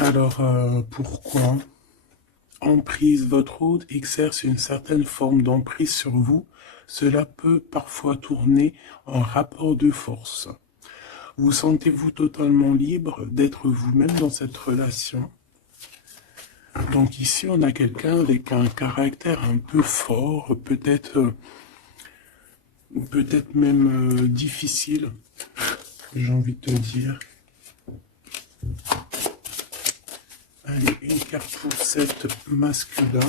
Alors, pourquoi? Emprise, votre hôte exerce une certaine forme d'emprise sur vous. Cela peut parfois tourner en rapport de force. Vous sentez-vous totalement libre d'être vous-même dans cette relation? Donc ici, on a quelqu'un avec un caractère un peu fort, peut-être même difficile, j'ai envie de te dire. Allez, une carte pour cet masculin.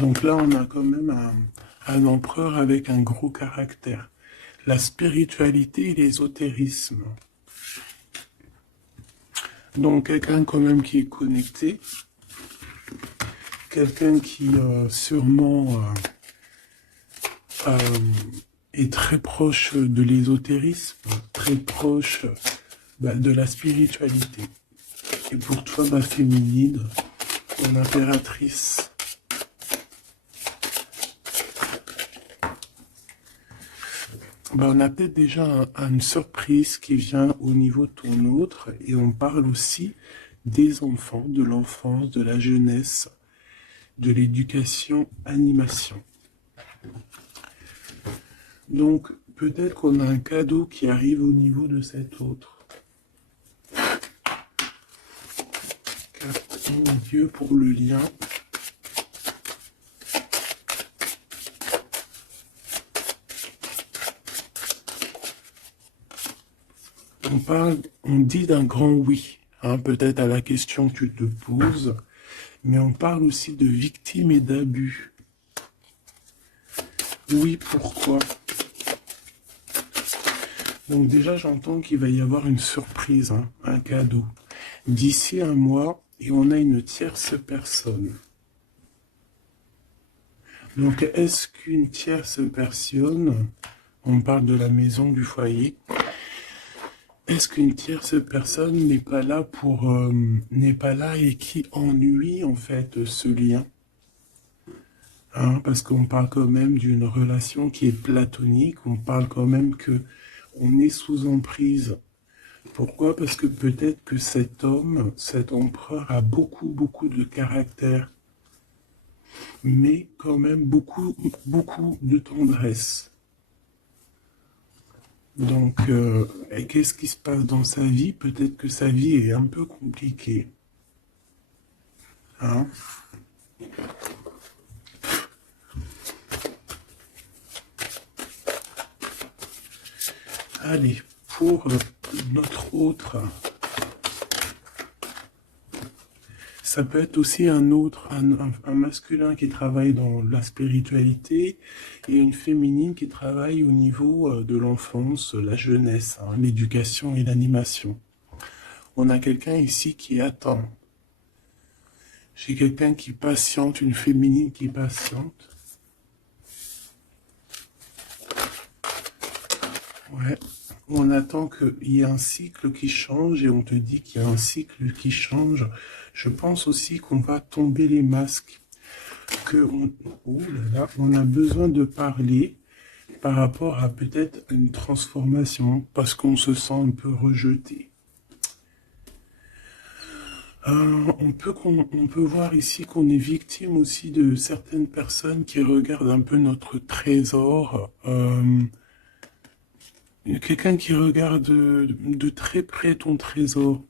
Donc là, on a quand même un empereur avec un gros caractère. La spiritualité et l'ésotérisme. Donc quelqu'un quand même qui est connecté. Quelqu'un qui sûrement est très proche de l'ésotérisme, très proche de la spiritualité. Et pour toi, ma féminine, mon impératrice. On a peut-être déjà une surprise qui vient au niveau de ton autre, et on parle aussi des enfants, de l'enfance, de la jeunesse, de l'éducation, animation. Donc, peut-être qu'on a un cadeau qui arrive au niveau de cet autre. Carte en Dieu pour le lien. On dit d'un grand oui, hein, peut-être à la question que tu te poses, mais on parle aussi de victimes et d'abus. Oui, pourquoi? Donc déjà, j'entends qu'il va y avoir une surprise, hein, un cadeau. D'ici un mois, et on a une tierce personne. Donc, est-ce qu'une tierce personne, on parle de la maison, du foyer, est-ce qu'une tierce personne n'est pas là n'est pas là et qui ennuie en fait ce lien? Hein, parce qu'on parle quand même d'une relation qui est platonique, on parle quand même que on est sous emprise. Pourquoi? Parce que peut-être que cet homme, cet empereur a beaucoup de caractère, mais quand même beaucoup de tendresse. Donc, qu'est-ce qui se passe dans sa vie? Peut-être que sa vie est un peu compliquée. Hein? Allez, pour notre autre, ça peut être aussi un masculin qui travaille dans la spiritualité et une féminine qui travaille au niveau de l'enfance, la jeunesse, hein, l'éducation et l'animation. On a quelqu'un ici qui attend. J'ai quelqu'un qui patiente, une féminine qui patiente. Ouais. On attend qu'il y ait un cycle qui change et on te dit qu'il y a un cycle qui change. Je pense aussi qu'on va tomber les masques. Oh là là, on a besoin de parler par rapport à peut-être une transformation parce qu'on se sent un peu rejeté. On peut voir ici qu'on est victime aussi de certaines personnes qui regardent un peu notre trésor. Quelqu'un qui regarde de très près ton trésor.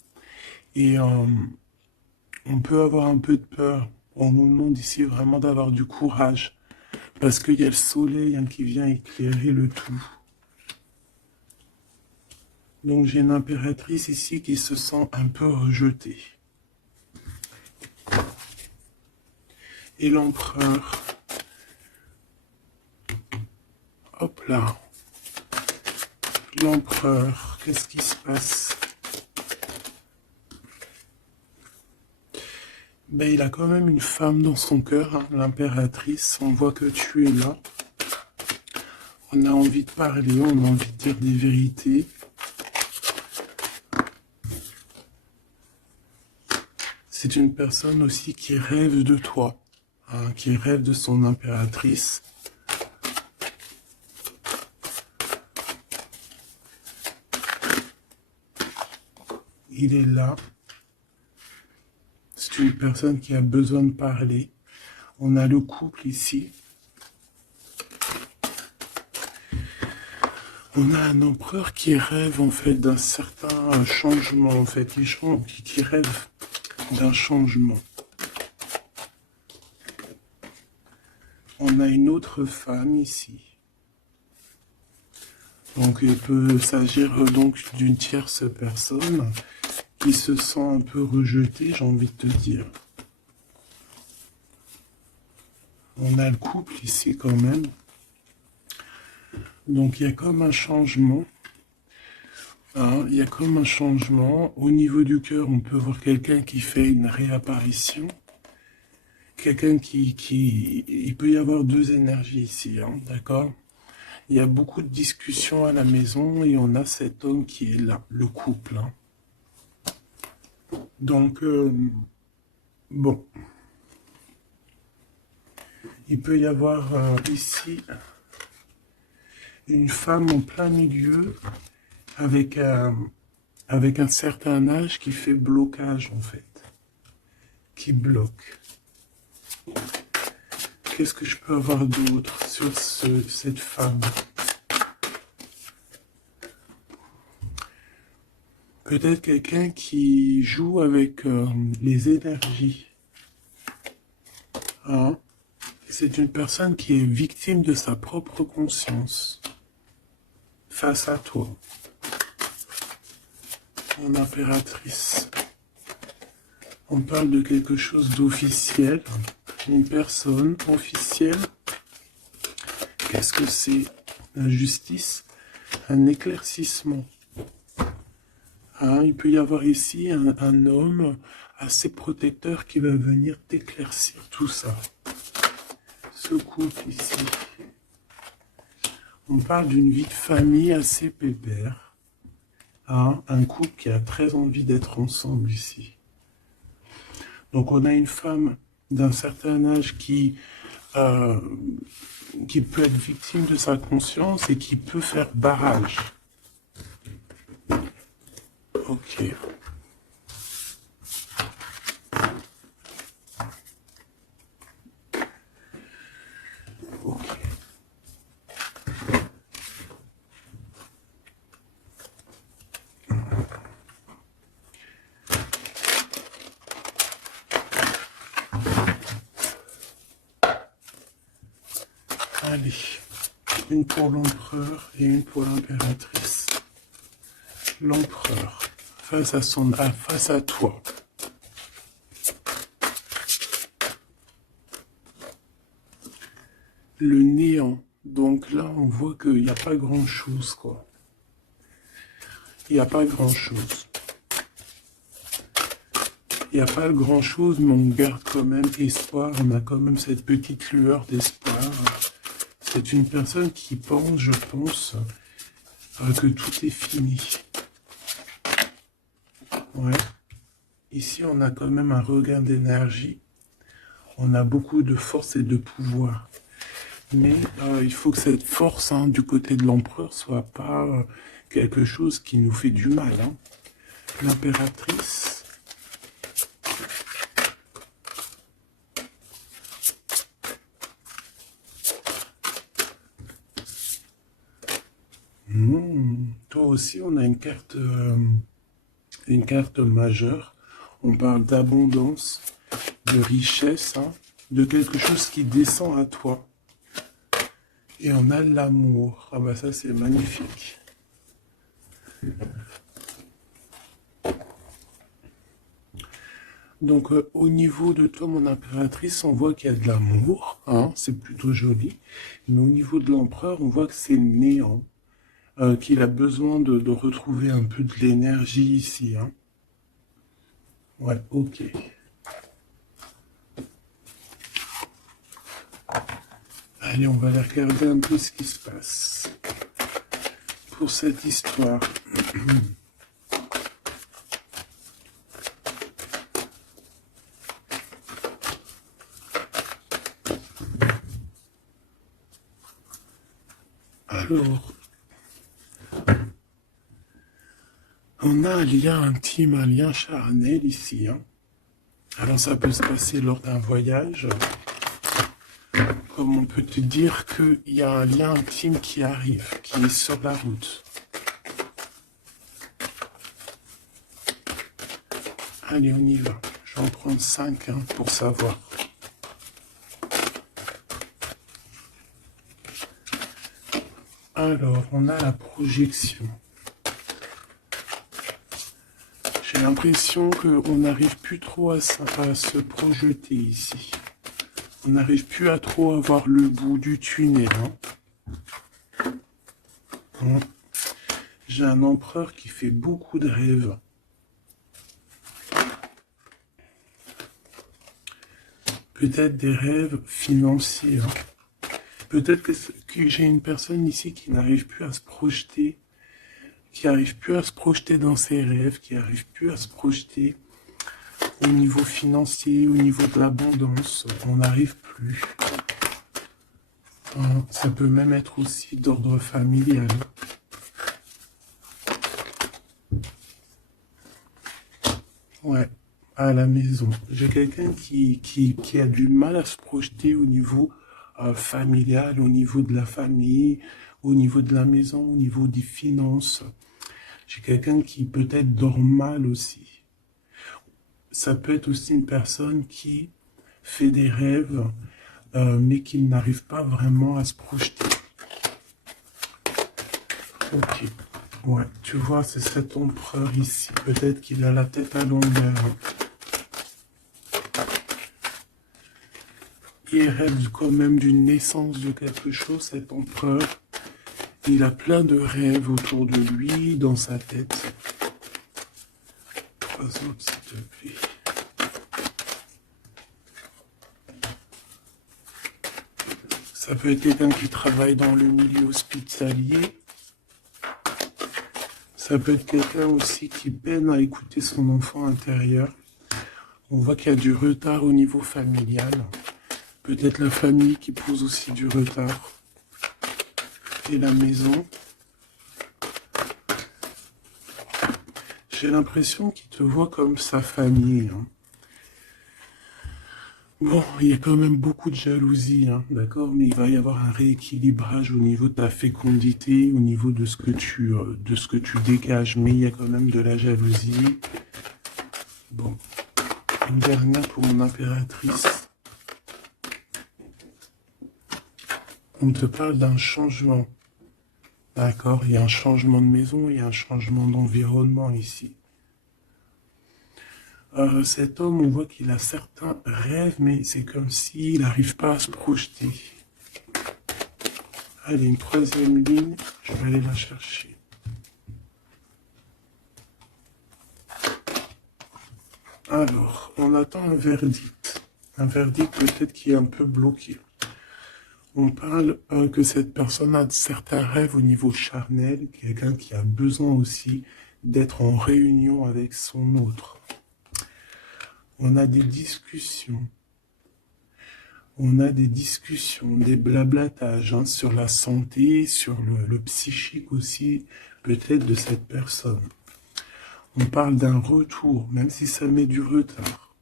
Et on peut avoir un peu de peur. On nous demande ici vraiment d'avoir du courage. Parce qu'il y a le soleil hein, qui vient éclairer le tout. Donc j'ai une impératrice ici qui se sent un peu rejetée. Et l'empereur. Hop là. L'empereur, qu'est-ce qui se passe? Ben, il a quand même une femme dans son cœur, hein, l'impératrice. On voit que tu es là. On a envie de parler, on a envie de dire des vérités. C'est une personne aussi qui rêve de toi, hein, qui rêve de son impératrice. il est là. C'est une personne qui a besoin de parler. On a le couple ici. On a un empereur qui rêve en fait d'un certain changement, en fait, qui rêve d'un changement. On a une autre femme ici. Donc il peut s'agir donc d'une tierce personne qui se sent un peu rejetée, j'ai envie de te dire. On a le couple ici quand même. Donc il y a comme un changement. Hein, il y a comme un changement. Au niveau du cœur, on peut voir quelqu'un qui fait une réapparition. Quelqu'un qui... Il peut y avoir deux énergies ici, hein, d'accord? Il y a beaucoup de discussions à la maison et on a cet homme qui est là, le couple. Hein. Donc, bon. Il peut y avoir ici une femme en plein milieu avec un certain âge qui fait blocage en fait. Qui bloque. Qu'est-ce que je peux avoir d'autre sur cette femme? Peut-être quelqu'un qui joue avec les énergies. Hein? C'est une personne qui est victime de sa propre conscience face à toi. Mon impératrice. On parle de quelque chose d'officiel. Une personne officielle. Qu'est-ce que c'est? La justice, un éclaircissement. Hein, il peut y avoir ici un homme assez protecteur qui va venir t'éclaircir tout ça. Ce couple ici. On parle d'une vie de famille assez pépère. Hein, un couple qui a très envie d'être ensemble ici. Donc on a une femme d'un certain âge qui peut être victime de sa conscience et qui peut faire barrage. Ok. Ok. Allez, une pour l'empereur et une pour l'impératrice. L'empereur, face à toi. Le néant. Donc là, on voit qu'il n'y a pas grand-chose, quoi. Il n'y a pas grand-chose. Il n'y a pas grand-chose, mais on garde quand même espoir. On a quand même cette petite lueur d'espoir. C'est une personne qui pense, je pense, que tout est fini. Ouais. Ici, on a quand même un regain d'énergie. On a beaucoup de force et de pouvoir. Mais il faut que cette force du côté de l'empereur soit pas quelque chose qui nous fait du mal. Hein. L'impératrice. Toi aussi, on a une carte majeure. On parle d'abondance, de richesse, hein, de quelque chose qui descend à toi. Et on a l'amour. Ah bah ça, c'est magnifique. Donc, au niveau de toi, mon impératrice, on voit qu'il y a de l'amour. Hein, c'est plutôt joli. Mais au niveau de l'empereur, on voit que c'est néant. Qu'il a besoin de retrouver un peu de l'énergie ici. Hein. Ouais, ok. Allez, on va aller regarder un peu ce qui se passe pour cette histoire. Alors, On a un lien intime, un lien charnel ici, hein. Alors ça peut se passer lors d'un voyage, comme on peut te dire qu'il y a un lien intime qui arrive, qui est sur la route. Allez, on y va. Je vais en prendre 5 hein, pour savoir. Alors, on a la projection. J'ai l'impression qu'on n'arrive plus trop à se projeter ici. On n'arrive plus à trop avoir le bout du tunnel. Hein. J'ai un empereur qui fait beaucoup de rêves. Peut-être des rêves financiers. Hein. Peut-être que j'ai une personne ici qui n'arrive plus à se projeter, qui n'arrive plus à se projeter dans ses rêves, qui n'arrive plus à se projeter au niveau financier, au niveau de l'abondance. On n'arrive plus. Hein, ça peut même être aussi d'ordre familial. Ouais, à la maison. J'ai quelqu'un qui a du mal à se projeter au niveau familial, au niveau de la famille, au niveau de la maison, au niveau des finances. J'ai quelqu'un qui peut-être dort mal aussi. Ça peut être aussi une personne qui fait des rêves, mais qui n'arrive pas vraiment à se projeter. Ok. Ouais, tu vois, c'est cet empereur ici. Peut-être qu'il a la tête à l'envers. Il rêve quand même d'une naissance de quelque chose, cet empereur. Il a plein de rêves autour de lui, dans sa tête. 3 autres, s'il te plaît. Ça peut être quelqu'un qui travaille dans le milieu hospitalier. Ça peut être quelqu'un aussi qui peine à écouter son enfant intérieur. On voit qu'il y a du retard au niveau familial. Peut-être la famille qui pose aussi du retard. Et la maison. J'ai l'impression qu'il te voit comme sa famille. Hein. Bon, il y a quand même beaucoup de jalousie, hein, d'accord, mais il va y avoir un rééquilibrage au niveau de ta fécondité, au niveau de ce que tu dégages, mais il y a quand même de la jalousie. Bon, une dernière pour mon impératrice. On te parle d'un changement, d'accord, il y a un changement de maison, il y a un changement d'environnement ici. Cet homme, on voit qu'il a certains rêves, mais c'est comme s'il n'arrive pas à se projeter. Allez, une 3e ligne, je vais aller la chercher. Alors, on attend un verdict. Un verdict peut-être qui est un peu bloqué. On parle que cette personne a certains rêves au niveau charnel, quelqu'un qui a besoin aussi d'être en réunion avec son autre. On a des discussions. On a des discussions, des blablatages hein, sur la santé, sur le psychique aussi, peut-être de cette personne. On parle d'un retour, même si ça met du retard.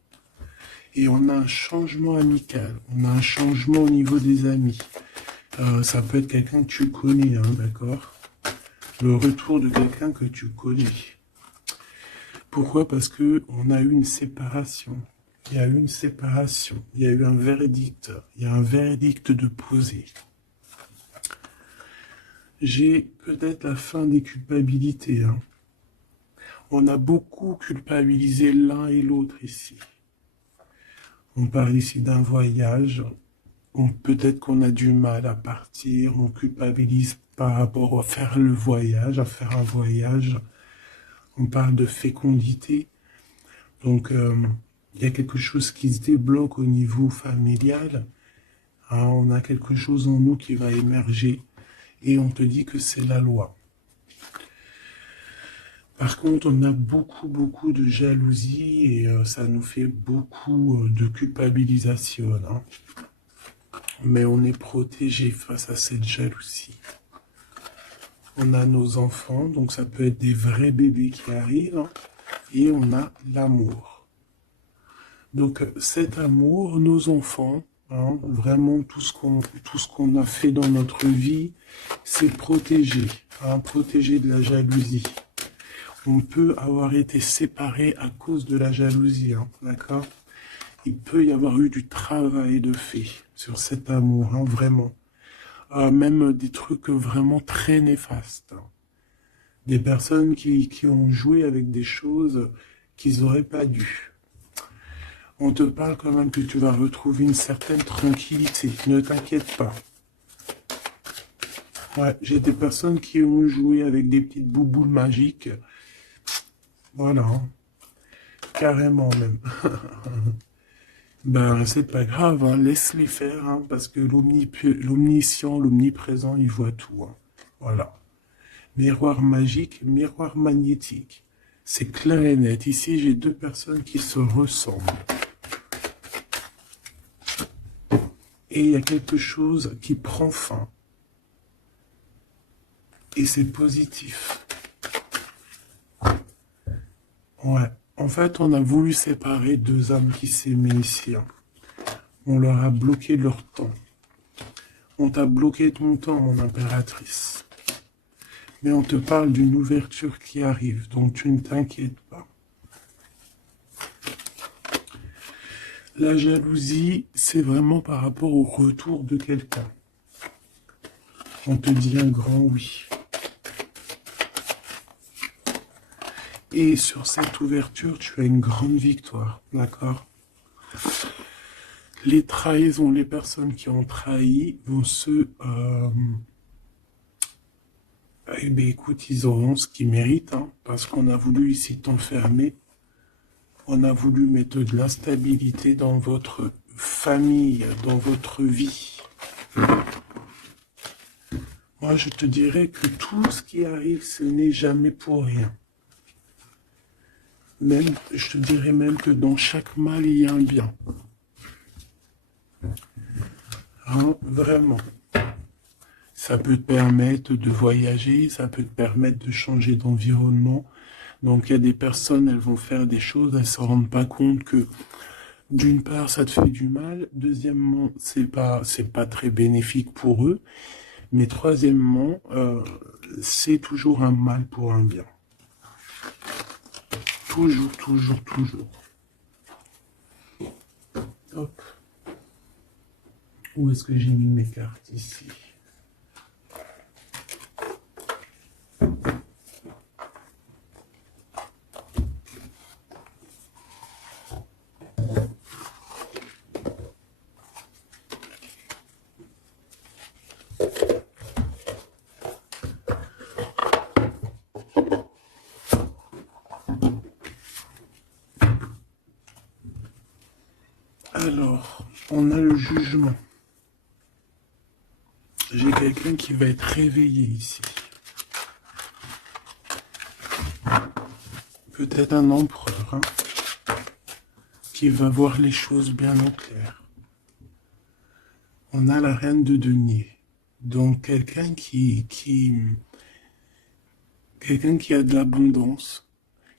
Et on a un changement amical, on a un changement au niveau des amis. Ça peut être quelqu'un que tu connais, hein, d'accord? Le retour de quelqu'un que tu connais. Pourquoi? Parce que on a eu une séparation. Il y a eu une séparation. Il y a eu un verdict. Il y a un verdict de poser. J'ai peut-être la fin des culpabilités. Hein. On a beaucoup culpabilisé l'un et l'autre ici. On parle ici d'un voyage. Peut-être qu'on a du mal à partir. On culpabilise par rapport à faire le voyage, à faire un voyage. On parle de fécondité. Donc, il y a quelque chose qui se débloque au niveau familial. Hein, on a quelque chose en nous qui va émerger. Et on te dit que c'est la loi. Par contre, on a beaucoup de jalousie et ça nous fait beaucoup de culpabilisation. Hein. Mais on est protégé face à cette jalousie. On a nos enfants, donc ça peut être des vrais bébés qui arrivent, hein, et on a l'amour. Donc cet amour, nos enfants, hein, vraiment tout ce qu'on a fait dans notre vie, c'est protéger, hein, protéger de la jalousie. On peut avoir été séparés à cause de la jalousie, hein, d'accord? Il peut y avoir eu du travail de fait sur cet amour, hein, vraiment. Même des trucs vraiment très néfastes. Des personnes qui ont joué avec des choses qu'ils n'auraient pas dû. On te parle quand même que tu vas retrouver une certaine tranquillité. Ne t'inquiète pas. Ouais, j'ai des personnes qui ont joué avec des petites bouboules magiques. Voilà. Hein. Carrément même. Ben, c'est pas grave, hein. Laisse-les faire, hein, parce que l'omniscient, l'omniprésent, il voit tout. Hein. Voilà. Miroir magique, miroir magnétique. C'est clair et net. Ici, j'ai deux personnes qui se ressemblent. Et il y a quelque chose qui prend fin. Et c'est positif. Ouais. En fait, on a voulu séparer deux âmes qui s'aimaient ici. Hein. On leur a bloqué leur temps. On t'a bloqué ton temps, mon impératrice. Mais on te parle d'une ouverture qui arrive, donc tu ne t'inquiètes pas. La jalousie, c'est vraiment par rapport au retour de quelqu'un. On te dit un grand oui. Et sur cette ouverture, tu as une grande victoire, d'accord? Les trahisons, les personnes qui ont trahi vont se... eh bien, écoute, ils auront ce qu'ils méritent, hein, parce qu'on a voulu ici t'enfermer. On a voulu mettre de la stabilité dans votre famille, dans votre vie. Moi, je te dirais que tout ce qui arrive, ce n'est jamais pour rien. Même, je te dirais même que dans chaque mal, il y a un bien. Hein, vraiment. Ça peut te permettre de voyager, ça peut te permettre de changer d'environnement. Donc, il y a des personnes, elles vont faire des choses, elles ne se rendent pas compte que, d'une part, ça te fait du mal. Deuxièmement, c'est pas très bénéfique pour eux. Mais troisièmement, c'est toujours un mal pour un bien. Toujours, toujours, toujours. Hop. Où est-ce que j'ai mis mes cartes ici? Alors, on a le jugement. J'ai quelqu'un qui va être réveillé ici. Peut-être un empereur, hein, qui va voir les choses bien au clair. On a la reine de denier. Donc, quelqu'un qui a de l'abondance.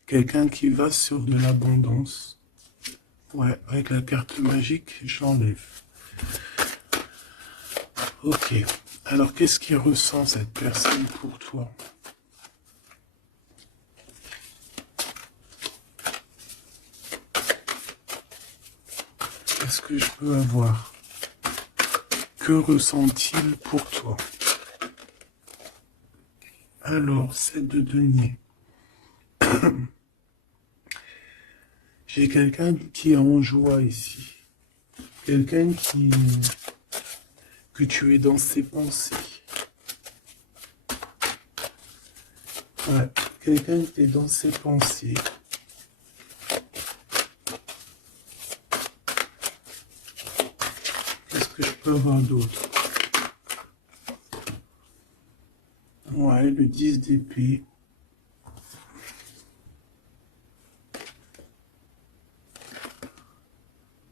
Quelqu'un qui va sur de l'abondance. Ouais, avec la carte magique, j'enlève. Ok. Alors, qu'est-ce qu'il ressent cette personne pour toi? Qu'est-ce que je peux avoir? Que ressent-il pour toi? Alors, 7 de denier. J'ai quelqu'un qui est en joie ici. Quelqu'un que tu es dans ses pensées. Ouais, quelqu'un qui est dans ses pensées. Qu'est-ce que je peux avoir d'autre? Ouais, le 10 d'épée.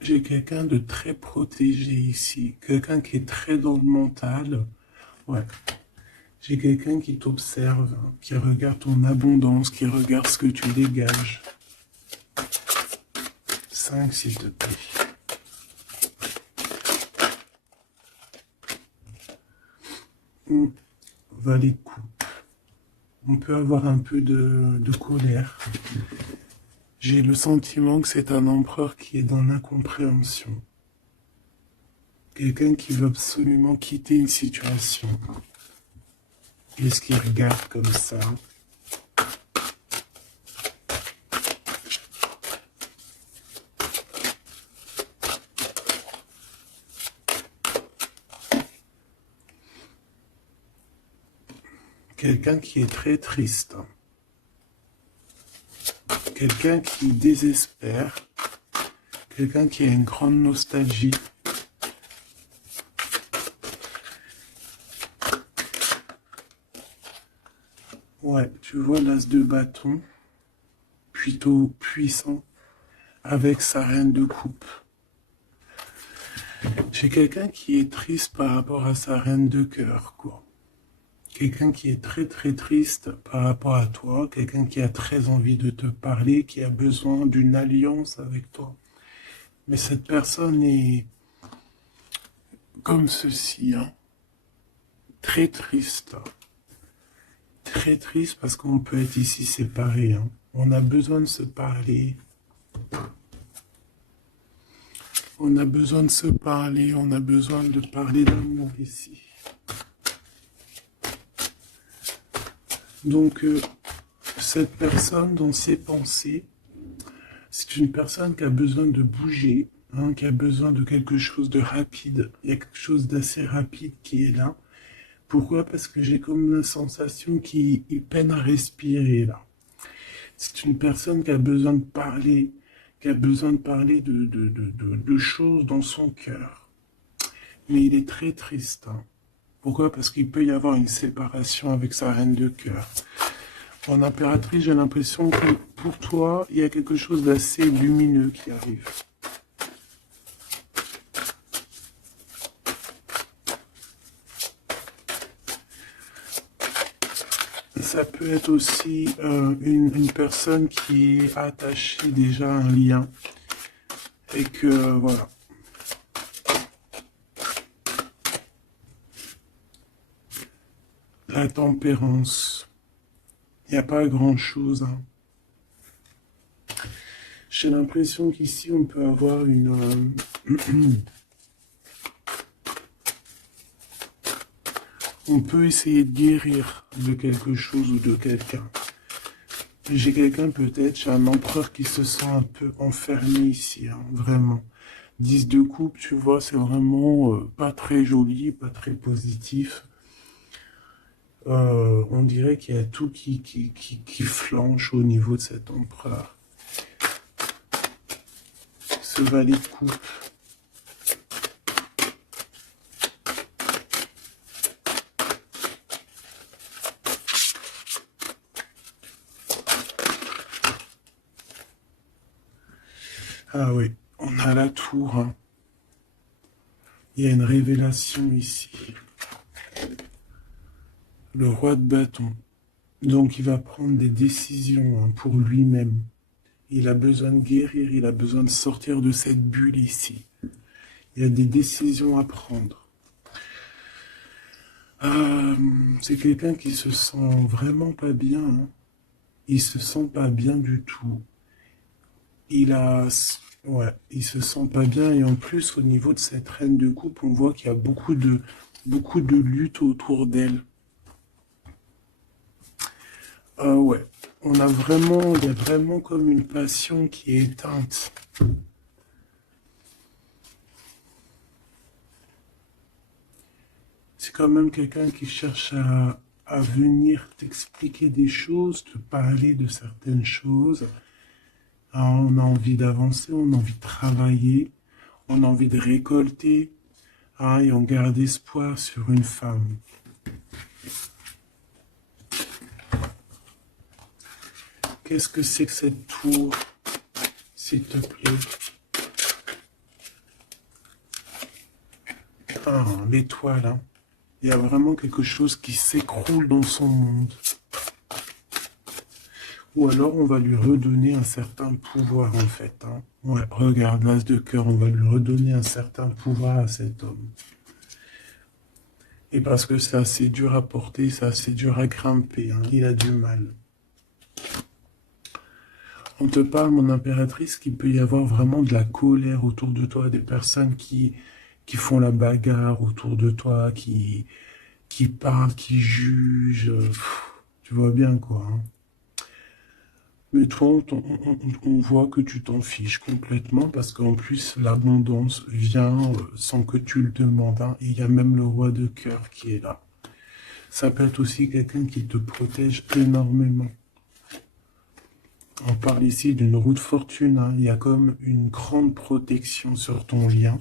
J'ai quelqu'un de très protégé ici. Quelqu'un qui est très dans le mental. Ouais. J'ai quelqu'un qui t'observe, hein, qui regarde ton abondance, qui regarde ce que tu dégages. 5, s'il te plaît. Valet de coupe. On peut avoir un peu de colère. J'ai le sentiment que c'est un empereur qui est dans l'incompréhension. Quelqu'un qui veut absolument quitter une situation. Qu'est-ce qu'il regarde comme ça? Quelqu'un qui est très triste. Quelqu'un qui désespère. Quelqu'un qui a une grande nostalgie. Ouais, tu vois l'as de bâton, plutôt puissant, avec sa reine de coupe. J'ai quelqu'un qui est triste par rapport à sa reine de cœur, quoi. Quelqu'un qui est très très triste par rapport à toi, quelqu'un qui a très envie de te parler, qui a besoin d'une alliance avec toi. Mais cette personne est comme ceci, hein, très triste. Très triste parce qu'on peut être ici séparés. Hein. On a besoin de se parler. On a besoin de se parler. On a besoin de parler d'amour ici. Donc, cette personne, dans ses pensées, c'est une personne qui a besoin de bouger, hein, qui a besoin de quelque chose de rapide. Il y a quelque chose d'assez rapide qui est là. Pourquoi? Parce que j'ai comme la sensation qu'il peine à respirer là. C'est une personne qui a besoin de parler, qui a besoin de parler de choses dans son cœur. Mais il est très triste. Hein. Pourquoi? Parce qu'il peut y avoir une séparation avec sa reine de cœur. En impératrice, j'ai l'impression que pour toi, il y a quelque chose d'assez lumineux qui arrive. Ça peut être aussi une personne qui est attachée déjà à un lien. Et que, voilà. La tempérance. Il n'y a pas grand-chose. Hein. J'ai l'impression qu'ici, on peut avoir une... on peut essayer de guérir de quelque chose ou de quelqu'un. J'ai quelqu'un peut-être, j'ai un empereur qui se sent un peu enfermé ici, hein, vraiment. 10 de coupe, tu vois, c'est vraiment pas très joli, pas très positif. On dirait qu'il y a tout qui flanche au niveau de cet empereur. Ce valet de coupe. Ah oui, on a la tour. Hein. Il y a une révélation ici. Le roi de bâton. Donc il va prendre des décisions hein, pour lui-même. Il a besoin de guérir, il a besoin de sortir de cette bulle ici. Il y a des décisions à prendre. C'est quelqu'un qui se sent vraiment pas bien. Hein. Il se sent pas bien du tout. Ouais, il se sent pas bien et en plus au niveau de cette reine de coupe, on voit qu'il y a beaucoup de lutte autour d'elle. Ouais, il y a vraiment comme une passion qui est éteinte. C'est quand même quelqu'un qui cherche à venir t'expliquer des choses, te parler de certaines choses. On a envie d'avancer, on a envie de travailler, on a envie de récolter, hein, et on garde espoir sur une femme. Qu'est-ce que c'est que cette tour, s'il te plaît? Ah, l'étoile, hein. Il y a vraiment quelque chose qui s'écroule dans son monde. Ou alors, on va lui redonner un certain pouvoir, en fait. Hein. Ouais, regarde, l'as de cœur, on va lui redonner un certain pouvoir à cet homme. Et parce que c'est assez dur à porter, c'est assez dur à grimper. Hein. Il a du mal. On te parle, mon impératrice, qu'il peut y avoir vraiment de la colère autour de toi, des personnes qui font la bagarre autour de toi, qui parlent, qui jugent. Tu vois bien, quoi. Hein. Mais toi, on voit que tu t'en fiches complètement parce qu'en plus, l'abondance vient sans que tu le demandes. Hein. Et il y a même le roi de cœur qui est là. Ça peut être aussi quelqu'un qui te protège énormément. On parle ici d'une roue de fortune. Hein. Il y a comme une grande protection sur ton lien.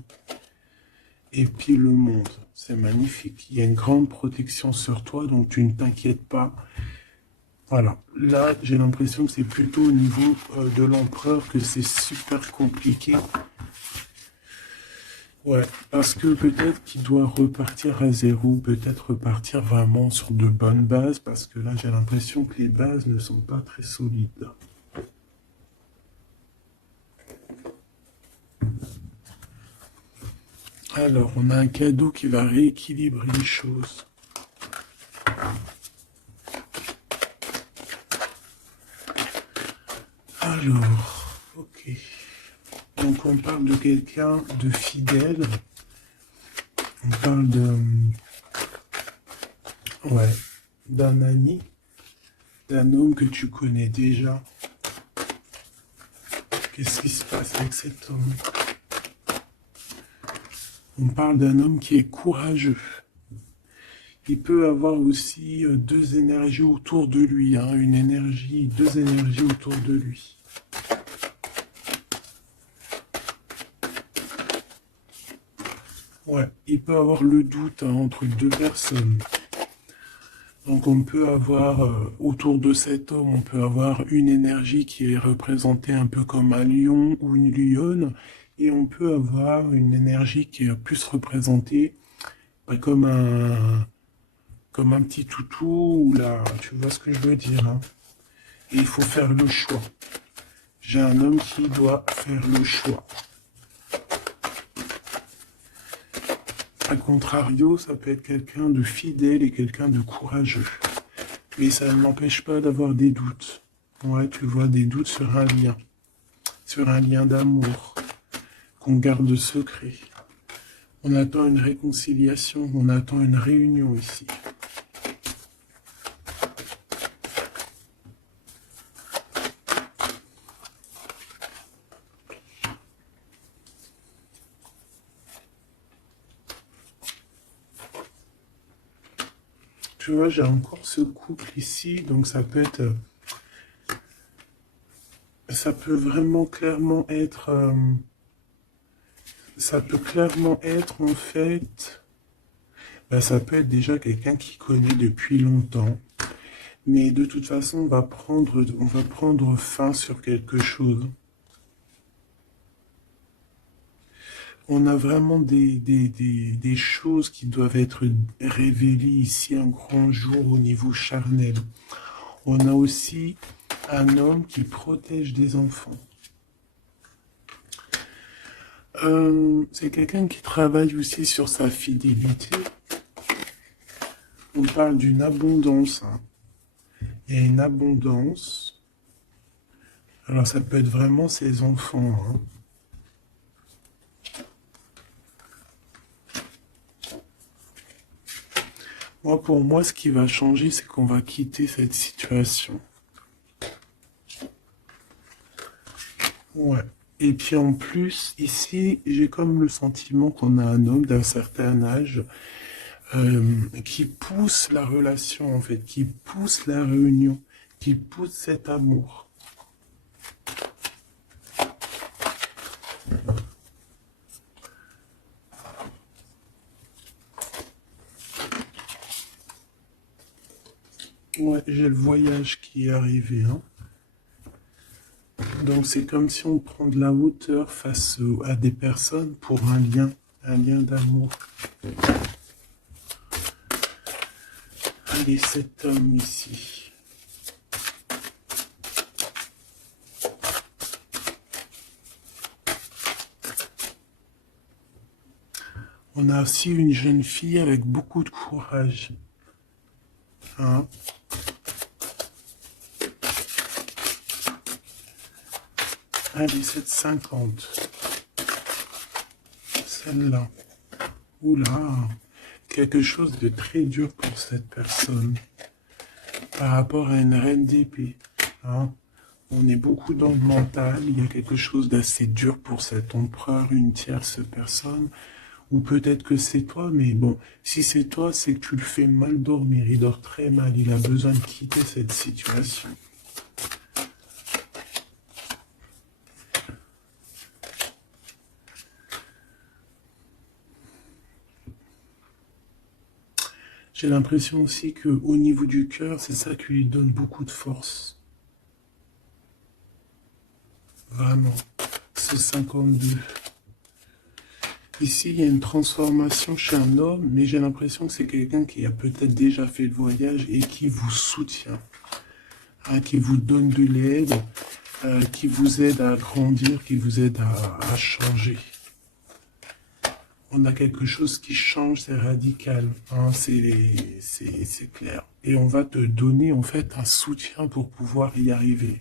Et puis le monde, c'est magnifique. Il y a une grande protection sur toi, donc tu ne t'inquiètes pas. Voilà, là j'ai l'impression que c'est plutôt au niveau de l'empereur que c'est super compliqué. Ouais, parce que peut-être qu'il doit repartir à zéro, peut-être repartir vraiment sur de bonnes bases, parce que là j'ai l'impression que les bases ne sont pas très solides. Alors, on a un cadeau qui va rééquilibrer les choses. Alors, ok. Donc on parle de quelqu'un de fidèle. On parle ouais, d'un ami, d'un homme que tu connais déjà. Qu'est-ce qui se passe avec cet homme? On parle d'un homme qui est courageux. Il peut avoir aussi deux énergies autour de lui, hein, deux énergies autour de lui. Ouais, il peut avoir le doute hein, entre deux personnes. Donc on peut avoir, autour de cet homme, on peut avoir une énergie qui est représentée un peu comme un lion ou une lionne, et on peut avoir une énergie qui est plus représentée bah, comme un petit toutou, ou là, tu vois ce que je veux dire. Hein. Et il faut faire le choix. J'ai un homme qui doit faire le choix. A contrario, ça peut être quelqu'un de fidèle et quelqu'un de courageux. Mais ça ne m'empêche pas d'avoir des doutes. Ouais, tu vois, des doutes sur un lien d'amour qu'on garde secret. On attend une réconciliation, on attend une réunion ici. Tu vois, j'ai encore ce couple ici, donc ça peut être... ça peut vraiment clairement être... ça peut clairement être, en fait... ben, ça peut être déjà quelqu'un qui connaît depuis longtemps. Mais de toute façon, on va prendre fin sur quelque chose. On a vraiment des choses qui doivent être révélées ici un grand jour au niveau charnel. On a aussi un homme qui protège des enfants. C'est quelqu'un qui travaille aussi sur sa fidélité. On parle d'une abondance. Hein. Il y a une abondance. Alors ça peut être vraiment ses enfants. Hein. Moi, pour moi, ce qui va changer, c'est qu'on va quitter cette situation. Ouais. Et puis en plus, ici, j'ai comme le sentiment qu'on a un homme d'un certain âge qui pousse la relation, en fait, qui pousse la réunion, qui pousse cet amour. Ouais, j'ai le voyage qui est arrivé, hein. Donc c'est comme si on prend de la hauteur face à des personnes pour un lien d'amour. Allez, cet homme ici. On a aussi une jeune fille avec beaucoup de courage. Hein? Allez, 7,50. Celle-là. Oula, quelque chose de très dur pour cette personne. Par rapport à une reine d'épée. Hein? On est beaucoup dans le mental. Il y a quelque chose d'assez dur pour cet empereur, une tierce personne. Ou peut-être que c'est toi, mais bon, si c'est toi, c'est que tu le fais mal dormir. Il dort très mal. Il a besoin de quitter cette situation. J'ai l'impression aussi qu'au niveau du cœur, c'est ça qui lui donne beaucoup de force. Vraiment. Ce 52. Ici, il y a une transformation chez un homme, mais j'ai l'impression que c'est quelqu'un qui a peut-être déjà fait le voyage et qui vous soutient, hein, qui vous donne de l'aide, qui vous aide à grandir, qui vous aide à changer. On a quelque chose qui change, c'est radical, hein, c'est clair. Et on va te donner en fait un soutien pour pouvoir y arriver.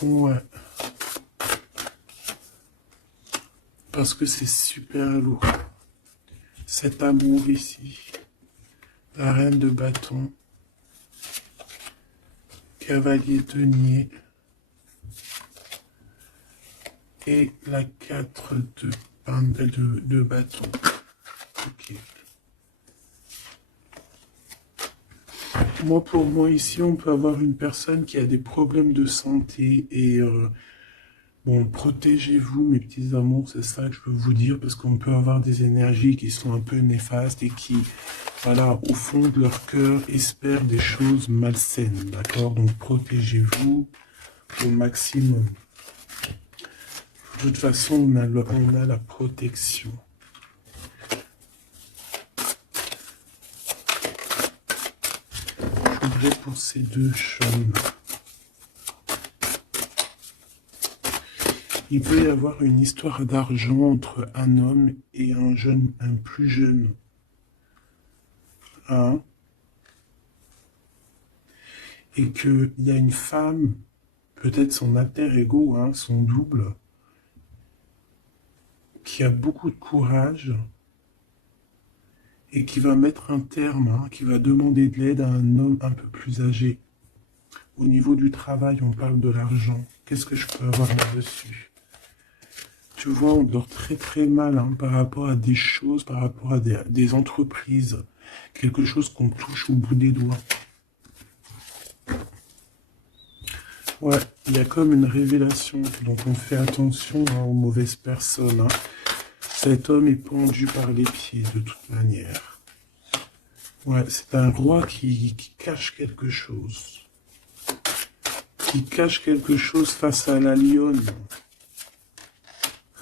Ouais. Parce que c'est super lourd. Cet amour ici. La reine de bâton. Cavalier denier. Et la 4 de bâton. Ok. Moi, pour moi, ici, on peut avoir une personne qui a des problèmes de santé et... bon, protégez-vous, mes petits amours, c'est ça que je peux vous dire, parce qu'on peut avoir des énergies qui sont un peu néfastes et qui, voilà, au fond de leur cœur, espèrent des choses malsaines, d'accord? Donc, protégez-vous au maximum. De toute façon, on a la protection. J'ouvrais pour ces deux chaumes. Il peut y avoir une histoire d'argent entre un homme et un plus jeune. Hein? Et qu'il y a une femme, peut-être son alter ego, hein, son double, qui a beaucoup de courage et qui va mettre un terme, hein, qui va demander de l'aide à un homme un peu plus âgé. Au niveau du travail, on parle de l'argent. Qu'est-ce que je peux avoir là-dessus? Tu vois, on dort très très mal, hein, par rapport à des choses, par rapport à des entreprises. Quelque chose qu'on touche au bout des doigts. Ouais, il y a comme une révélation, donc on fait attention, hein, aux mauvaises personnes. Hein. Cet homme est pendu par les pieds de toute manière. Ouais, c'est un roi qui cache quelque chose. Qui cache quelque chose face à la lionne.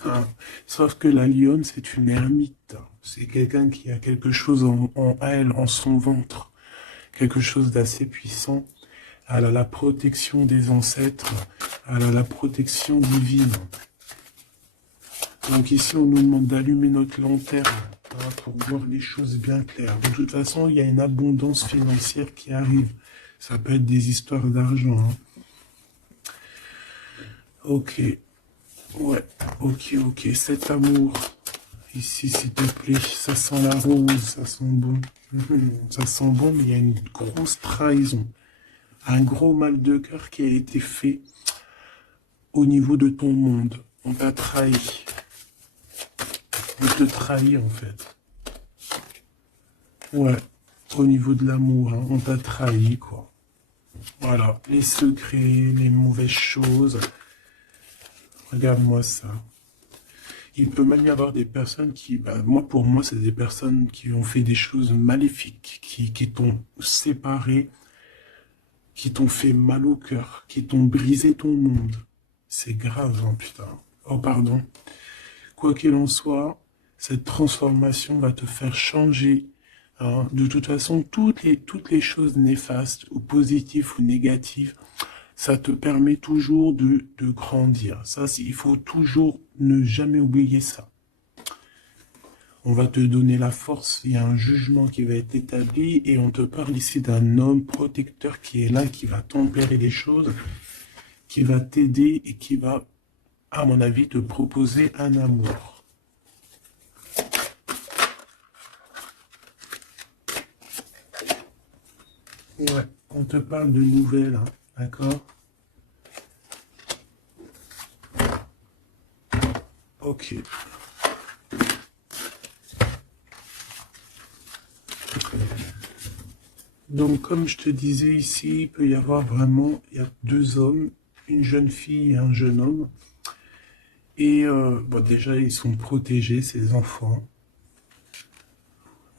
Hein. Sauf que la lionne, c'est une ermite. C'est quelqu'un qui a quelque chose en elle, en son ventre. Quelque chose d'assez puissant. Elle a la protection des ancêtres, elle a la protection divine. Donc ici, on nous demande d'allumer notre lanterne, hein, pour voir les choses bien claires. De toute façon, il y a une abondance financière qui arrive. Ça peut être des histoires d'argent. Hein. Ok. Ouais. Ok. Cet amour, ici, s'il te plaît, ça sent la rose, ça sent bon. Ça sent bon, mais il y a une grosse trahison. Un gros mal de cœur qui a été fait au niveau de ton monde. On t'a trahi. On te trahit en fait. Ouais, au niveau de l'amour, hein, on t'a trahi, quoi. Voilà, les secrets, les mauvaises choses. Regarde-moi ça. Il peut même y avoir des personnes qui, pour moi, c'est des personnes qui ont fait des choses maléfiques, qui t'ont séparé, qui t'ont fait mal au cœur, qui t'ont brisé ton monde. C'est grave, hein, putain. Oh, pardon. Quoi qu'il en soit, cette transformation va te faire changer Hein. De toute façon, toutes les choses néfastes ou positives ou négatives, ça te permet toujours de grandir. Ça, il faut toujours ne jamais oublier ça. On va te donner la force, il y a un jugement qui va être établi et on te parle ici d'un homme protecteur qui est là, qui va tempérer les choses, qui va t'aider et qui va, à mon avis, te proposer un amour. Ouais, on te parle de nouvelles, hein, d'accord? Ok. Donc, comme je te disais ici, il peut y avoir vraiment, il y a deux hommes, une jeune fille et un jeune homme. Et bon, déjà, ils sont protégés, ces enfants.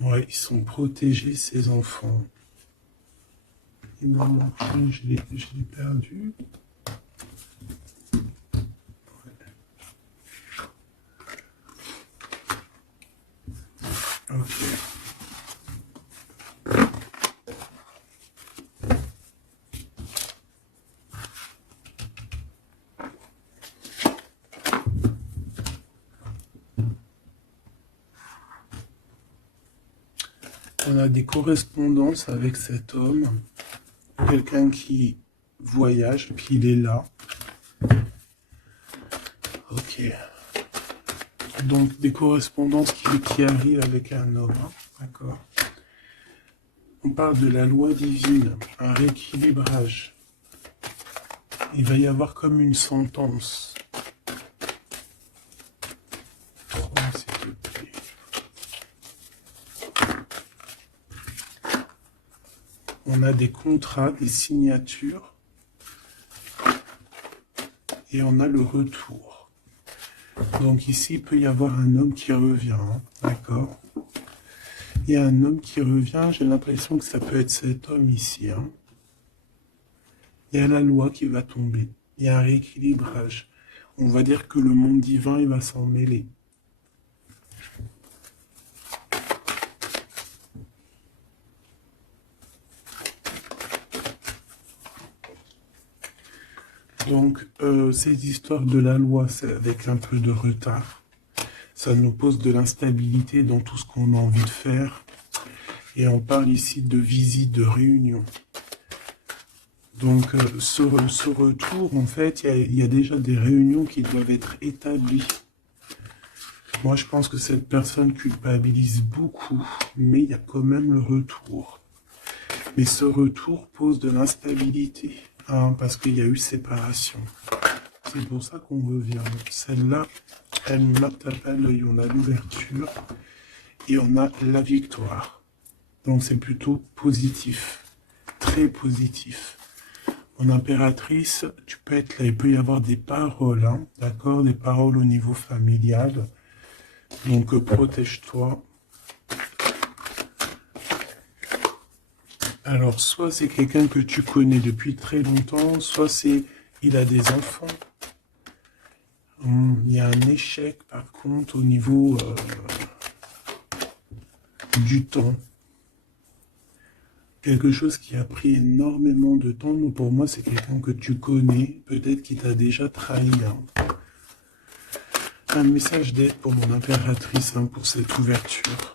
Ouais, ils sont protégés, ces enfants. Il m'en manque une, je l'ai perdu. Ok. On a des correspondances avec cet homme, quelqu'un qui voyage, puis il est là. Ok. Donc des correspondances qui arrivent avec un homme, hein. D'accord. On parle de la loi divine, un rééquilibrage. Il va y avoir comme une sentence. S'il te plaît. On a des contrats, des signatures, et on a le retour. Donc ici, il peut y avoir un homme qui revient, hein, d'accord? Il y a un homme qui revient, j'ai l'impression que ça peut être cet homme ici. Hein. Il y a la loi qui va tomber, il y a un rééquilibrage. On va dire que le monde divin, il va s'en mêler. Donc, ces histoires de la loi, c'est avec un peu de retard. Ça nous pose de l'instabilité dans tout ce qu'on a envie de faire. Et on parle ici de visite, de réunion. Donc, ce retour, en fait, il y a déjà des réunions qui doivent être établies. Moi, je pense que cette personne culpabilise beaucoup, mais il y a quand même le retour. Mais ce retour pose de l'instabilité, hein, parce qu'il y a eu séparation. C'est pour ça qu'on revient. Celle-là, elle me tape à l'œil. On a l'ouverture et on a la victoire. Donc c'est plutôt positif, très positif. En impératrice, tu peux être là, il peut y avoir des paroles, hein, d'accord, des paroles au niveau familial. Donc protège-toi. Alors soit c'est quelqu'un que tu connais depuis très longtemps, soit c'est il a des enfants. Il y a un échec par contre au niveau du temps. Quelque chose qui a pris énormément de temps. Mais pour moi, c'est quelqu'un que tu connais, peut-être qui t'a déjà trahi. Hein. Un message d'aide pour mon impératrice, hein, pour cette ouverture.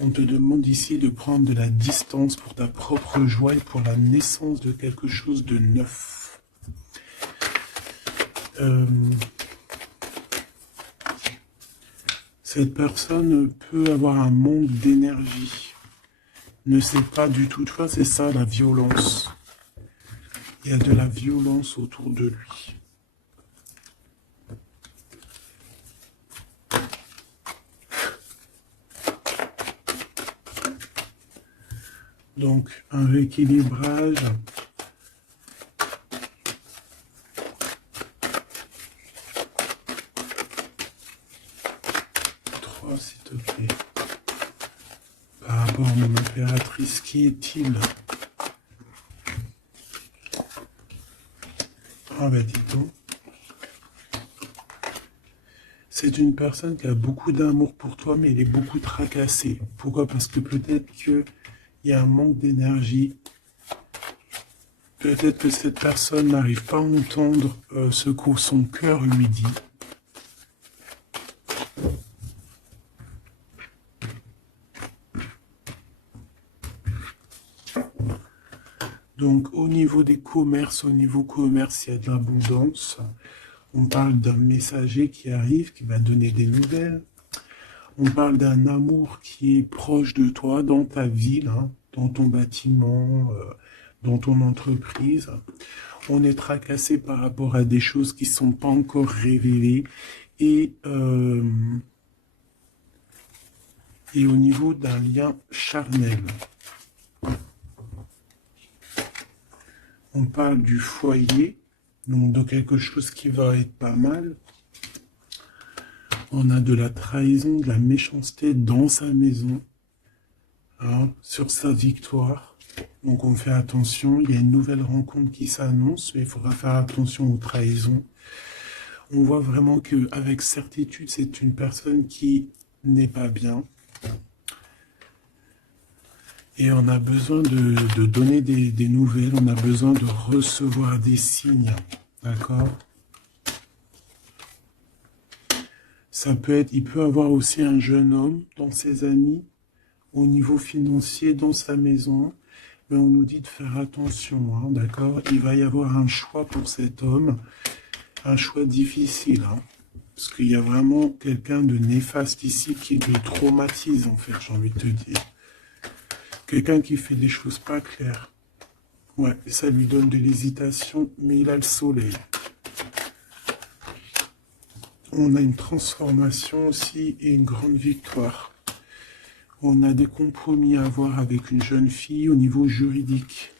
On te demande ici de prendre de la distance pour ta propre joie et pour la naissance de quelque chose de neuf. Cette personne peut avoir un manque d'énergie. Ne sait pas du tout. Tu vois, c'est ça la violence. Il y a de la violence autour de lui. Donc, un rééquilibrage. S'il te plaît. Par rapport à mon impératrice, qui est-il? Ah ben dis donc. C'est une personne qui a beaucoup d'amour pour toi, mais elle est beaucoup tracassée. Pourquoi? Parce que peut-être qu'il y a un manque d'énergie. Peut-être que cette personne n'arrive pas à entendre ce que son cœur lui dit. Donc au niveau des commerces, au niveau commerce, il y a de l'abondance. On parle d'un messager qui arrive, qui va donner des nouvelles. On parle d'un amour qui est proche de toi, dans ta ville, hein, dans ton bâtiment, dans ton entreprise. On est tracassé par rapport à des choses qui ne sont pas encore révélées. Et au niveau d'un lien charnel. On parle du foyer, donc de quelque chose qui va être pas mal. On a de la trahison, de la méchanceté dans sa maison, hein, sur sa victoire. Donc on fait attention, il y a une nouvelle rencontre qui s'annonce, mais il faudra faire attention aux trahisons. On voit vraiment qu'avec certitude, c'est une personne qui n'est pas bien. Et on a besoin de donner des nouvelles, on a besoin de recevoir des signes, d'accord? Ça peut être, il peut avoir aussi un jeune homme dans ses amis, au niveau financier, dans sa maison, mais on nous dit de faire attention, hein, d'accord? Il va y avoir un choix pour cet homme, un choix difficile, hein, parce qu'il y a vraiment quelqu'un de néfaste ici qui le traumatise, en fait, j'ai envie de te dire. Quelqu'un qui fait des choses pas claires. Ouais, ça lui donne de l'hésitation, mais il a le soleil. On a une transformation aussi et une grande victoire. On a des compromis à avoir avec une jeune fille au niveau juridique,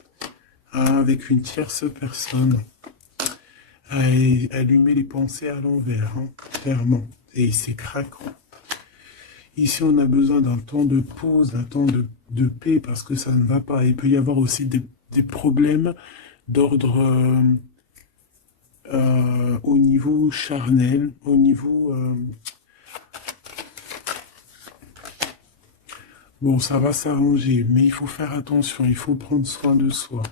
hein, avec une tierce personne. Elle lui met les pensées à l'envers, hein, clairement, et c'est craquant. Ici, on a besoin d'un temps de pause, d'un temps de paix, parce que ça ne va pas. Il peut y avoir aussi des problèmes d'ordre au niveau charnel, au niveau... Bon, ça va s'arranger, mais il faut faire attention, il faut prendre soin de soi.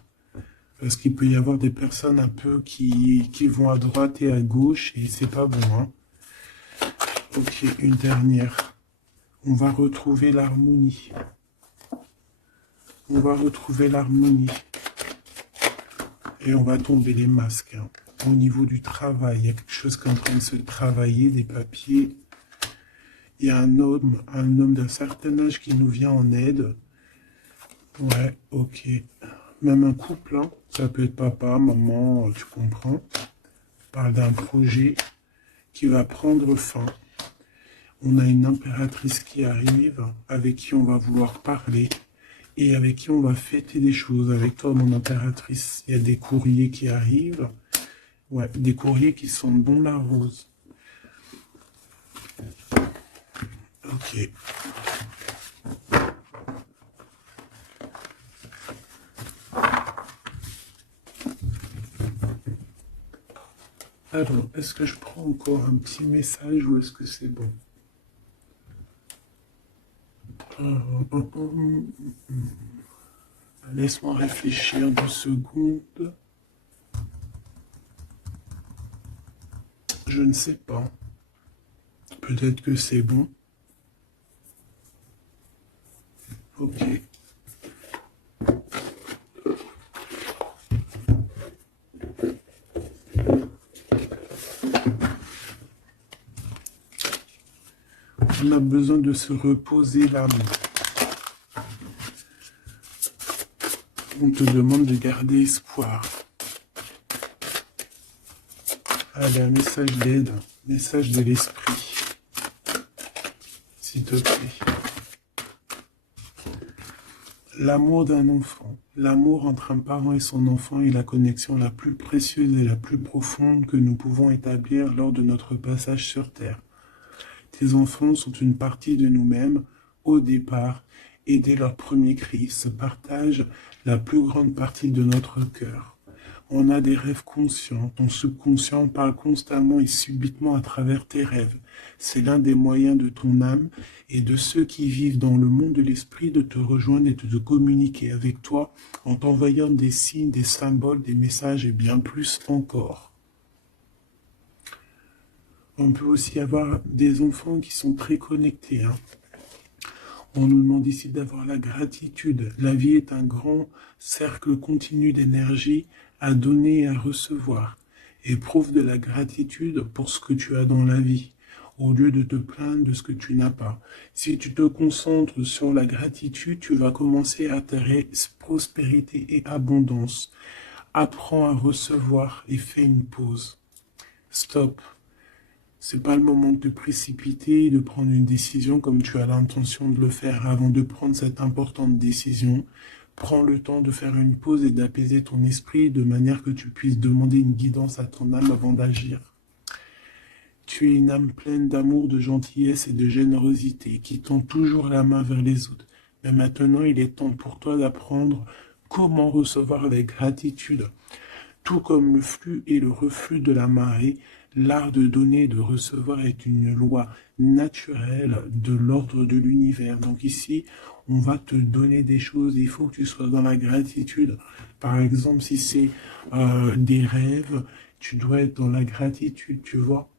Parce qu'il peut y avoir des personnes un peu qui vont à droite et à gauche, et c'est pas bon, hein. Ok, une dernière. On va retrouver l'harmonie. On va retrouver l'harmonie. Et on va tomber les masques, hein. Au niveau du travail, il y a quelque chose qui est en train de se travailler, des papiers. Il y a un homme d'un certain âge qui nous vient en aide. Ouais, ok. Même un couple, hein. Ça peut être papa, maman, tu comprends. On parle d'un projet qui va prendre fin. On a une impératrice qui arrive, avec qui on va vouloir parler et avec qui on va fêter des choses. Avec toi, mon impératrice, il y a des courriers qui arrivent. Ouais, des courriers qui sont bon la rose. Ok. Alors, est-ce que je prends encore un petit message ou est-ce que c'est bon? Laisse-moi réfléchir 2 secondes. Je ne sais pas. Peut-être que c'est bon. Ok. On a besoin de se reposer l'âme. On te demande de garder espoir. Allez, un message d'aide, message de l'esprit. S'il te plaît. L'amour d'un enfant. L'amour entre un parent et son enfant est la connexion la plus précieuse et la plus profonde que nous pouvons établir lors de notre passage sur Terre. Tes enfants sont une partie de nous-mêmes au départ et dès leur premier cri se partagent la plus grande partie de notre cœur. On a des rêves conscients. Ton subconscient parle constamment et subitement à travers tes rêves. C'est l'un des moyens de ton âme et de ceux qui vivent dans le monde de l'esprit de te rejoindre et de te communiquer avec toi en t'envoyant des signes, des symboles, des messages et bien plus encore. On peut aussi avoir des enfants qui sont très connectés. On nous demande ici d'avoir la gratitude. La vie est un grand cercle continu d'énergie à donner et à recevoir. Éprouve de la gratitude pour ce que tu as dans la vie, au lieu de te plaindre de ce que tu n'as pas. Si tu te concentres sur la gratitude, tu vas commencer à atterrir prospérité et abondance. Apprends à recevoir et fais une pause. Stop. C'est pas le moment de te précipiter et de prendre une décision comme tu as l'intention de le faire. Avant de prendre cette importante décision, prends le temps de faire une pause et d'apaiser ton esprit de manière que tu puisses demander une guidance à ton âme avant d'agir. Tu es une âme pleine d'amour, de gentillesse et de générosité qui tend toujours la main vers les autres. Mais maintenant, il est temps pour toi d'apprendre comment recevoir avec gratitude. Tout comme le flux et le reflux de la marée, l'art de donner et de recevoir est une loi naturelle de l'ordre de l'univers. Donc ici, on va te donner des choses, il faut que tu sois dans la gratitude. Par exemple, si c'est des rêves, tu dois être dans la gratitude, tu vois.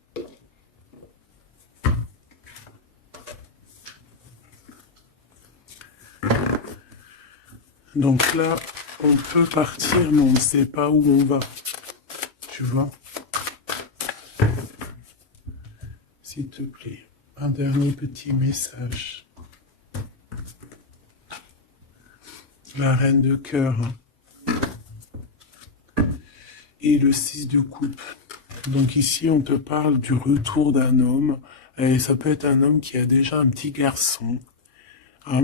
Donc là, on peut partir, mais on ne sait pas où on va. Tu vois? S'il te plaît, un dernier petit message. La reine de cœur. Et le 6 de coupe. Donc ici, on te parle du retour d'un homme. Et ça peut être un homme qui a déjà un petit garçon.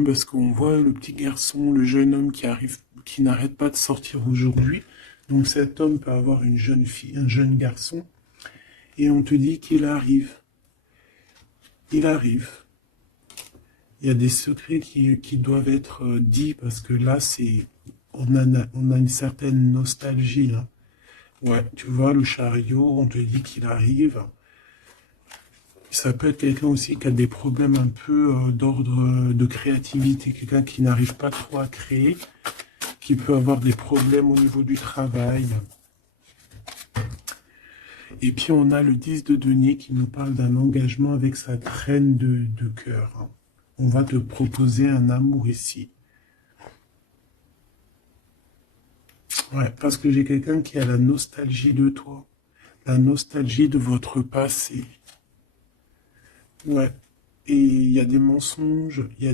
Parce qu'on voit le petit garçon, le jeune homme qui arrive, qui n'arrête pas de sortir aujourd'hui. Donc cet homme peut avoir une jeune fille, un jeune garçon. Et on te dit qu'il arrive. Il arrive. Il y a des secrets qui doivent être dits parce que là, on a une certaine nostalgie. Ouais, tu vois, le chariot, on te dit qu'il arrive. Ça peut être quelqu'un aussi qui a des problèmes un peu d'ordre de créativité, quelqu'un qui n'arrive pas trop à créer, qui peut avoir des problèmes au niveau du travail. Et puis on a le 10 de denier qui nous parle d'un engagement avec sa reine de cœur. On va te proposer un amour ici. Ouais, parce que j'ai quelqu'un qui a la nostalgie de toi, la nostalgie de votre passé. Ouais, et il y a des mensonges, il y a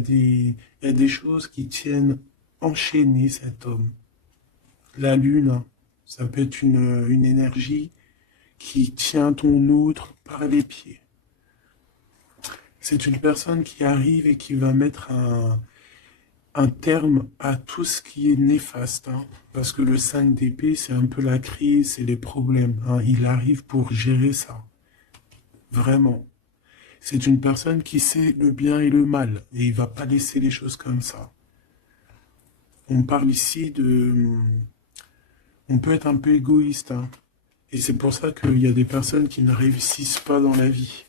des choses qui tiennent enchaîner cet homme. La lune, ça peut être une énergie qui tient ton autre par les pieds. C'est une personne qui arrive et qui va mettre un terme à tout ce qui est néfaste. Parce que le 5 d'épée, c'est un peu la crise, c'est les problèmes. Il arrive pour gérer ça. Vraiment. C'est une personne qui sait le bien et le mal. Et il ne va pas laisser les choses comme ça. On parle ici de... On peut être un peu égoïste. Et c'est pour ça qu'il y a des personnes qui ne réussissent pas dans la vie.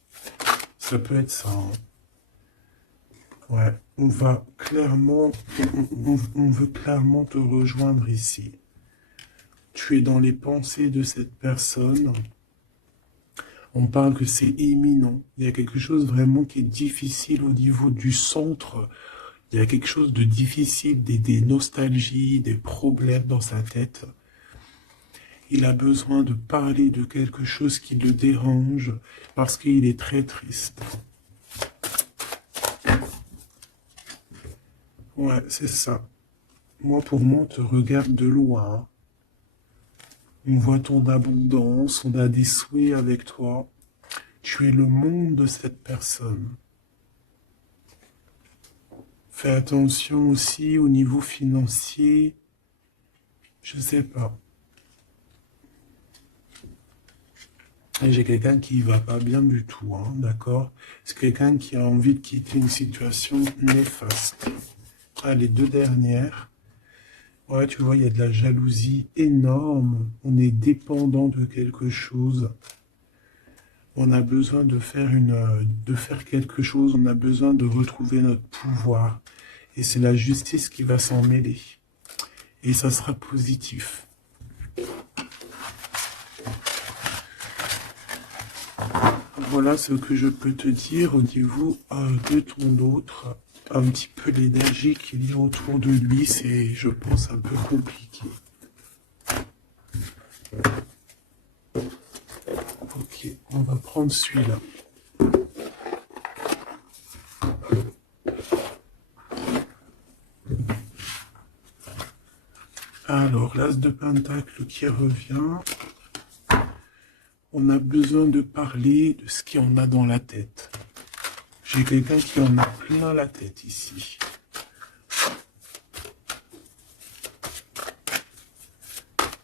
Ça peut être ça. Ouais, on va clairement, on veut clairement te rejoindre ici. Tu es dans les pensées de cette personne. On parle que c'est imminent. Il y a quelque chose vraiment qui est difficile au niveau du centre. Il y a quelque chose de difficile, des nostalgies, des problèmes dans sa tête. Il a besoin de parler de quelque chose qui le dérange parce qu'il est très triste. Ouais, c'est ça. Moi, pour moi, on te regarde de loin. On voit ton abondance, on a des souhaits avec toi. Tu es le monde de cette personne. Fais attention aussi au niveau financier. Je sais pas. Et j'ai quelqu'un qui va pas bien du tout, d'accord? C'est quelqu'un qui a envie de quitter une situation néfaste. Ah, les deux dernières. Ouais, tu vois, il y a de la jalousie énorme. On est dépendant de quelque chose. On a besoin de faire quelque chose. On a besoin de retrouver notre pouvoir. Et c'est la justice qui va s'en mêler. Et ça sera positif. Voilà ce que je peux te dire au niveau de ton autre. Un petit peu l'énergie qu'il y a autour de lui, c'est, je pense, un peu compliqué. Ok, on va prendre celui-là. Alors, l'as de pentacle qui revient. On a besoin de parler de ce qu'il y en a dans la tête. J'ai quelqu'un qui en a plein la tête ici.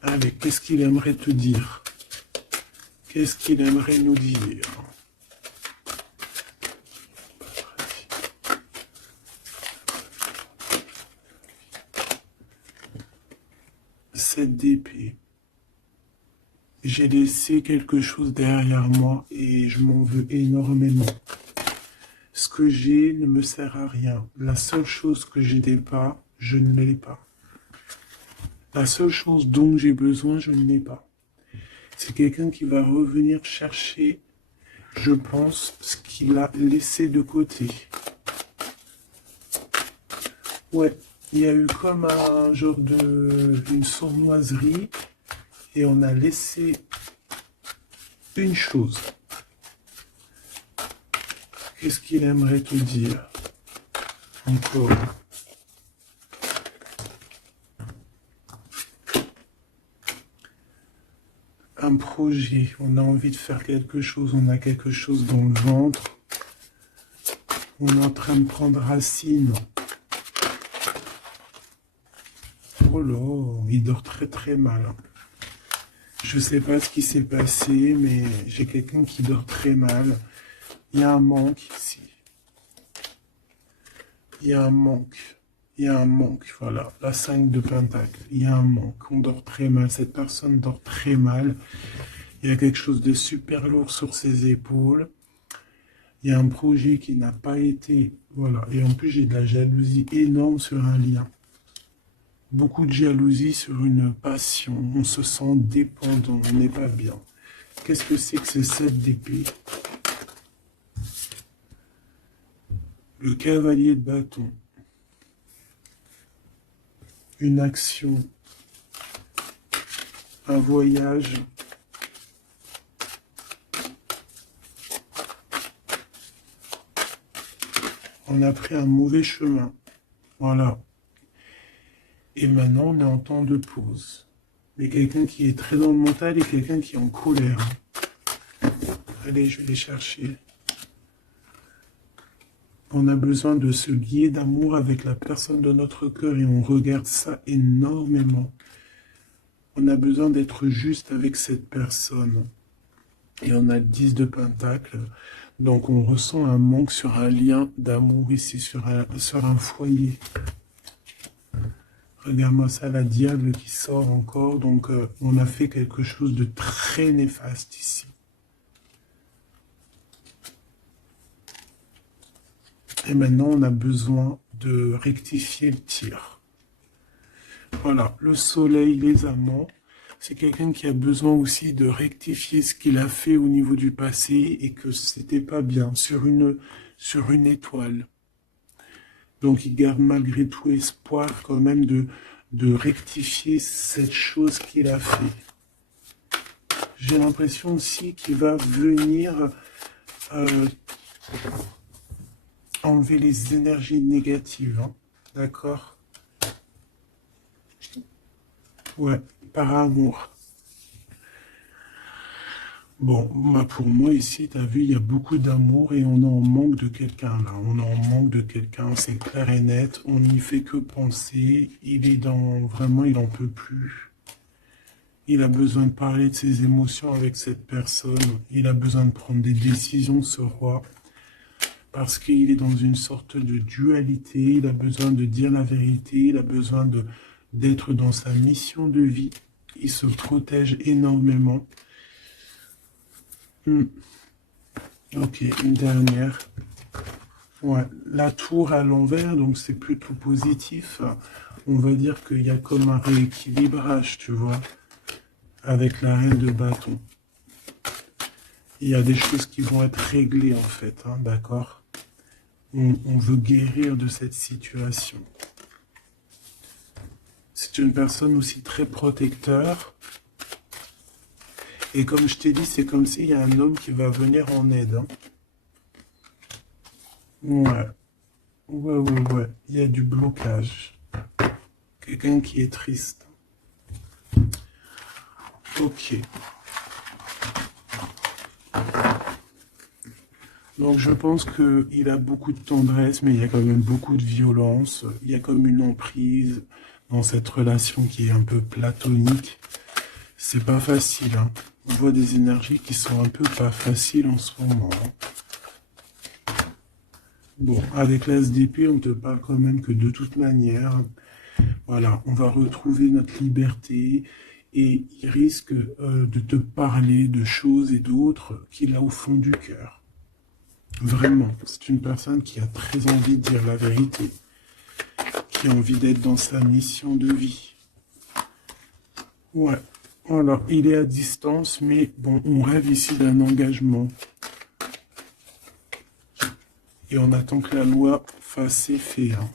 Allez, qu'est-ce qu'il aimerait te dire? Qu'est-ce qu'il aimerait nous dire? Cette d'épée. J'ai laissé quelque chose derrière moi et je m'en veux énormément. Ce que j'ai ne me sert à rien. La seule chose que je n'ai pas, je ne l'ai pas. La seule chose dont j'ai besoin, je ne l'ai pas. C'est quelqu'un qui va revenir chercher, je pense, ce qu'il a laissé de côté. Ouais, il y a eu comme un genre une sournoiserie et on a laissé une chose. Qu'est-ce qu'il aimerait te dire? Encore. Un projet, on a envie de faire quelque chose, on a quelque chose dans le ventre. On est en train de prendre racine. Oh là, il dort très très mal. Je sais pas ce qui s'est passé, mais j'ai quelqu'un qui dort très mal. Il y a un manque ici. Il y a un manque. Il y a un manque, voilà. La 5 de pentacle. Il y a un manque. On dort très mal. Cette personne dort très mal. Il y a quelque chose de super lourd sur ses épaules. Il y a un projet qui n'a pas été... Voilà. Et en plus, j'ai de la jalousie énorme sur un lien. Beaucoup de jalousie sur une passion. On se sent dépendant. On n'est pas bien. Qu'est-ce que c'est que ce 7 d'épée? Le cavalier de bâton. Une action. Un voyage. On a pris un mauvais chemin. Voilà. Et maintenant, on est en temps de pause. Mais quelqu'un qui est très dans le mental et quelqu'un qui est en colère. Allez, je vais les chercher. On a besoin de se lier d'amour avec la personne de notre cœur et on regarde ça énormément. On a besoin d'être juste avec cette personne. Et on a le 10 de pentacle. Donc on ressent un manque sur un lien d'amour ici, sur un foyer. Regarde-moi ça, la diable qui sort encore. Donc on a fait quelque chose de très néfaste ici. Et maintenant, on a besoin de rectifier le tir. Voilà, le soleil, les amants, c'est quelqu'un qui a besoin aussi de rectifier ce qu'il a fait au niveau du passé et que c'était pas bien sur une étoile. Donc, il garde malgré tout espoir quand même de rectifier cette chose qu'il a fait. J'ai l'impression aussi qu'il va venir enlever les énergies négatives, hein. D'accord? Ouais, par amour. Bon, bah pour moi ici, tu as vu, il y a beaucoup d'amour et on en manque de quelqu'un là. On en manque de quelqu'un, c'est clair et net. On n'y fait que penser. Il est dans... Vraiment, il n'en peut plus. Il a besoin de parler de ses émotions avec cette personne. Il a besoin de prendre des décisions, ce roi. Parce qu'il est dans une sorte de dualité, il a besoin de dire la vérité, il a besoin de d'être dans sa mission de vie. Il se protège énormément. Ok, une dernière. Ouais, la tour à l'envers, donc c'est plutôt positif. On va dire qu'il y a comme un rééquilibrage, tu vois, avec la reine de bâton. Il y a des choses qui vont être réglées, en fait, hein, d'accord? On veut guérir de cette situation. C'est une personne aussi très protecteur. Et comme je t'ai dit, c'est comme s'il y a un homme qui va venir en aide. Hein. Ouais. Ouais. Il y a du blocage. Quelqu'un qui est triste. Ok. Donc je pense qu'il a beaucoup de tendresse, mais il y a quand même beaucoup de violence. Il y a comme une emprise dans cette relation qui est un peu platonique. C'est pas facile, hein. On voit des énergies qui sont un peu pas faciles en ce moment. Bon, avec l'As d'épée, on te parle quand même que de toute manière, voilà, on va retrouver notre liberté et il risque de te parler de choses et d'autres qu'il a au fond du cœur. Vraiment, c'est une personne qui a très envie de dire la vérité, qui a envie d'être dans sa mission de vie. Ouais, alors il est à distance, mais bon, on rêve ici d'un engagement. Et on attend que la loi fasse effet. Hein.